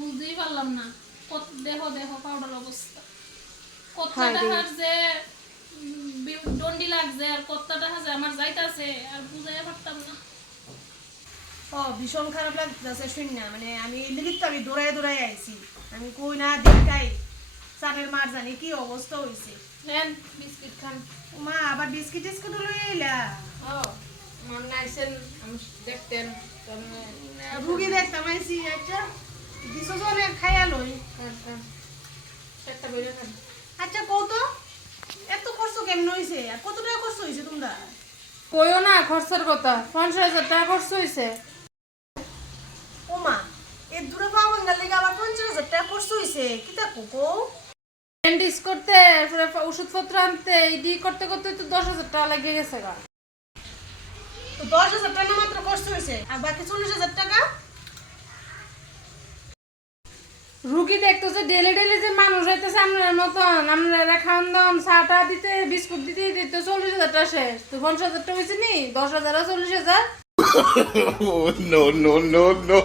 বুঝতেই পারলাম না। কত দেখো দেখো পাউডার অবস্থা, কত টাকার যে ডন্ডি লাগছে আর কত টাকা যে আমার যাইতাছে আর বুঝাইয়া পারতাম না। ভীষণ খারাপ লাগতেছে শুনি না, মানে আমি লিখিত আমি দৌড়ায় দৌড়ায় আইছি, আমি কই না দেখাই চালের মার জানি কি অবস্থা হয়েছে। নেন বিস্কিট খান। মা আবার বিস্কিট টিস্কুট লই আইলা? মন নাইছেন আমি দেখতেন রুগী দেখতাম আইছি, আচ্ছা দিছো জনে খাইয়া লই। একটা বেরে খান। আচ্ছা কও তো এত খরচ কেমন হয়েছে আর কত টাকা খরচ হয়েছে তোমরা? কইও না খরচের কথা, 50,000 টাকা খরচ হয়েছে। ও মা এর দূরে পাওয়া গেল লেগে আবার 50,000 টাকা খরচ হয়েছে, কি তা কো? ডেন্টিস করতে ওষুধপত্র আনতে এডি করতে করতে তো 10,000 টাকা লেগে গেছে গা। তো 10,000 টাকা মাত্র খরচ হয়েছে আর বাকি 40,000 টাকা? রুগী দেখতো যে ডেলি ডেলি যে মানুষ হইতেছে আপনার মতন, আপনারা খাওয়ান দাওয়ান চাটা দিতে বিস্কুট দিতে দিতে 40,000 টাকা শেষ। তো 50,000 টাকা হয়েছে নি, 10,000 আর 40,000। Oh, no, no, no, no.